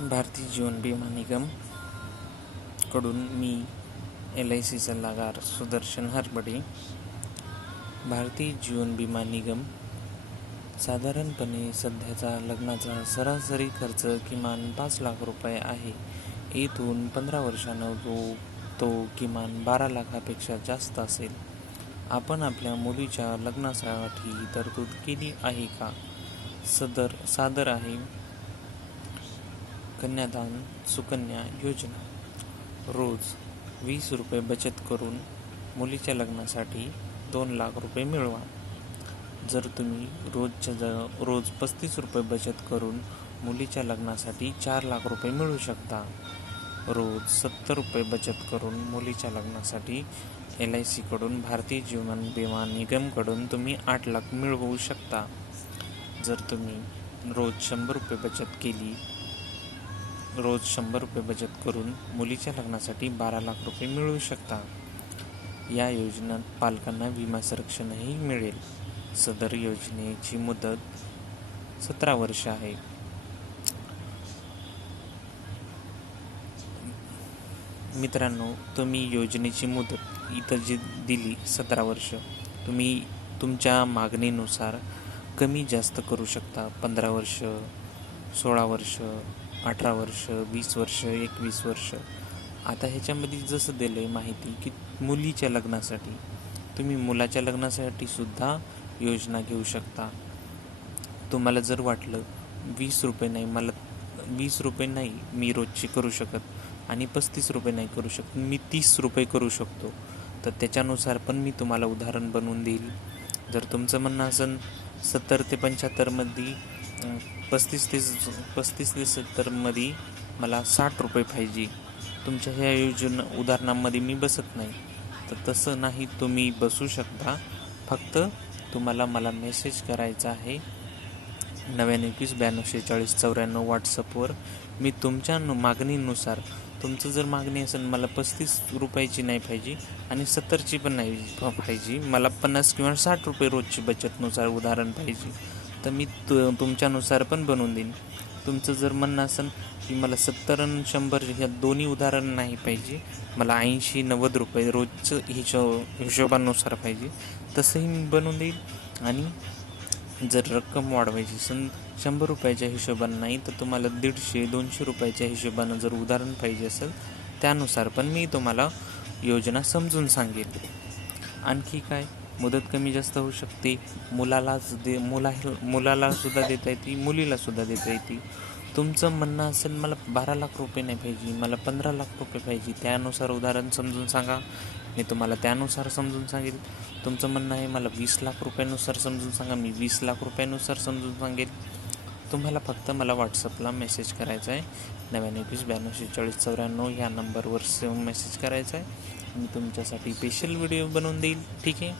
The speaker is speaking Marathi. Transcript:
भारतीय जीवन विमा निगम कडून मी LIC सल्लागार सुदर्शन हरबडे. भारतीय जीवन विमा निगम साधारणपणे सध्याचा लग्नाचा सरासरी खर्च किमान 5 लाख रुपये आहे. येथून 15 वर्षांना तो किमान 12 लाखापेक्षा जास्त असेल. आपण आपल्या मुलीच्या लग्नासाठी तरतूद केली आहे का? सादर आहे कन्यादान सुकन्या योजना. रोज 20 रुपये बचत करून मुलीच्या लग्नासाठी 2 लाख रुपये मिळवा. जर तुम्ही रोज 35 रुपये बचत करून मुलीच्या लग्नासाठी 4 लाख रुपये मिळवू शकता. रोज 70 रुपये बचत करून मुलीच्या लग्नासाठी LIC कडून भारतीय जीवन विमा निगमकडून तुम्ही 8 लाख मिळवू शकता. जर तुम्ही रोज 100 रुपये बचत करून मुलीच्या लग्नासाठी 12 लाख रुपये मिळवू शकता. या योजनेत पालकांना विमा संरक्षणही मिळेल. सदर योजनेची मुदत 17 वर्ष आहे. मित्रांनो, तुम्ही योजनेची मुदत इथं जी दिली 17 वर्ष, तुम्ही तुमच्या मागणीनुसार कमी जास्त करू शकता. 15 वर्ष, 16 वर्ष, 18 वर्ष, 20 वर्ष, 21 वर्ष. आता ह्याच्यामध्ये जसं दिलं आहे माहिती की मुलीच्या लग्नासाठी, तुम्ही मुलाच्या लग्नासाठी सुद्धा योजना घेऊ शकता. तुम्हाला जर वाटलं 20 रुपये नाही मी रोजची करू शकत आणि 35 रुपये नाही करू शकत, मी 30 रुपये करू शकतो, तर त्याच्यानुसार पण मी तुम्हाला उदाहरण बनवून देईल. जर तुमचं म्हणणं असेल 70 ते 75मध्ये 35 ते 70मध्ये मला 60 रुपये पाहिजे, तुमच्या ह्या उदाहरणामध्ये मी बसत नाही, तर तसं नाही, तुम्ही बसू शकता. फक्त तुम्हाला मला मेसेज करायचा आहे 99 92 46 94 व्हॉट्सअपवर. मी तुमच्या मागणीनुसार, तुमचं जर मागणी असेल मला 35 रुपयाची नाही पाहिजे आणि 70ची पण नाही पाहिजे, मला 50 किंवा 60 रुपये रोजची बचतनुसार उदाहरण पाहिजे, तर मी तुमच्यानुसार पण बनवून देईन. तुमचं जर म्हणणं असेल की मला 70 आणि 100 ह्या दोन्ही उदाहरण नाही पाहिजे, मला 80 90 रुपये रोजचं हिशोबानुसार पाहिजे, तसंही मी बनवून देईल. आणि जर रक्कम वाढवायची 100 रुपयाच्या हिशोबानं नाही, तर तुम्हाला 150 200 रुपयाच्या हिशोबानं जर उदाहरण पाहिजे असेल, त्यानुसार पण मी तुम्हाला योजना समजून सांगेल. आणखी काय, मुदत कमी जास्त होऊ शकते. मुलाला सुद्धा देता येते, मुलीला सुद्धा देता येते. तुमचं म्हणणं असेल मला 12 लाख रुपये नाही पाहिजे, मला 15 लाख रुपये पाहिजे, त्यानुसार उदाहरण समजून सांगा, मी तुम्हाला त्यानुसार समजून सांगेल. तुमचं म्हणणं आहे मला 20 लाख रुपयानुसार समजून सांगा, मी 20 लाख रुपयानुसार समजून सांगेल. तुम्हाला फक्त मला व्हॉट्सअपला मेसेज करायचा आहे 99 92 46 94 ह्या नंबरवर मेसेज करायचा आहे. मी तुमच्यासाठी स्पेशल व्हिडिओ बनवून देईल. ठीक आहे.